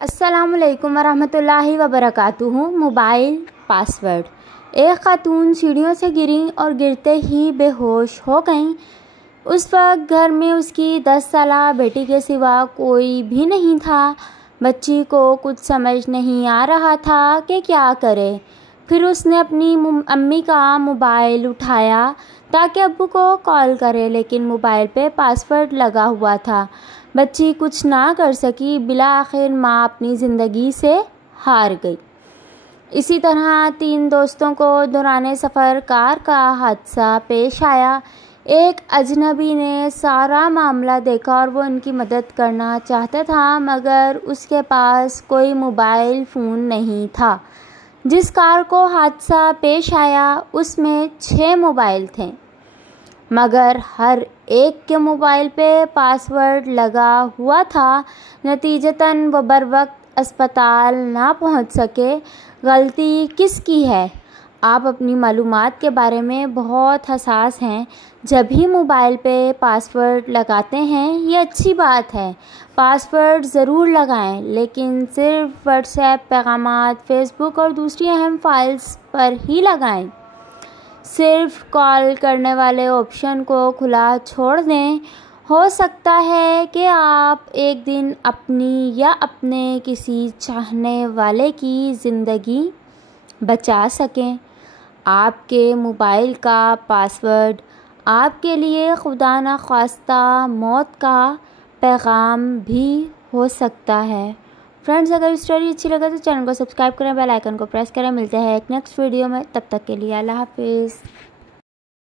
अस्सलामुअलैकुम वरहमतुल्लाहि वबरकातुहू। Mobile password. एक खातून सीढ़ियों से गिरी और गिरते ही बेहोश हो गईं। उस वक्त घर में उसकी 10 साला बेटी के सिवा कोई भी नहीं था। बच्ची को कुछ समझ नहीं आ रहा था कि क्या करे। फिर उसने अपनी अम्मी का मोबाइल उठाया ताकि अब्बू को कॉल करे, लेकिन मोबाइल पे पासवर्ड लगा हुआ था। बच्ची कुछ ना कर सकी। बिला आखिर माँ अपनी ज़िंदगी से हार गई। इसी तरह 3 दोस्तों को दौरान सफ़र कार का हादसा पेश आया। एक अजनबी ने सारा मामला देखा और वो उनकी मदद करना चाहता था, मगर उसके पास कोई मोबाइल फ़ोन नहीं था। जिस कार को हादसा पेश आया उसमें 6 मोबाइल थे, मगर हर एक के मोबाइल पे पासवर्ड लगा हुआ था। नतीजतन वो बर वक्त अस्पताल ना पहुंच सके। गलती किसकी है? आप अपनी मालूमात के बारे में बहुत हसास हैं। जब भी मोबाइल पे पासवर्ड लगाते हैं, ये अच्छी बात है। पासवर्ड ज़रूर लगाएं, लेकिन सिर्फ व्हाट्सएप पैगामात, फेसबुक और दूसरी अहम फाइल्स पर ही लगाएं। सिर्फ कॉल करने वाले ऑप्शन को खुला छोड़ दें। हो सकता है कि आप एक दिन अपनी या अपने किसी चाहने वाले की ज़िंदगी बचा सकें। आपके मोबाइल का पासवर्ड आपके लिए खुदा न ख्वास्ता मौत का पैगाम भी हो सकता है। फ्रेंड्स, अगर स्टोरी अच्छी लगे तो चैनल को सब्सक्राइब करें, बेल आइकन को प्रेस करें। मिलते हैं एक नेक्स्ट वीडियो में, तब तक के लिए अल्लाह हाफिज़।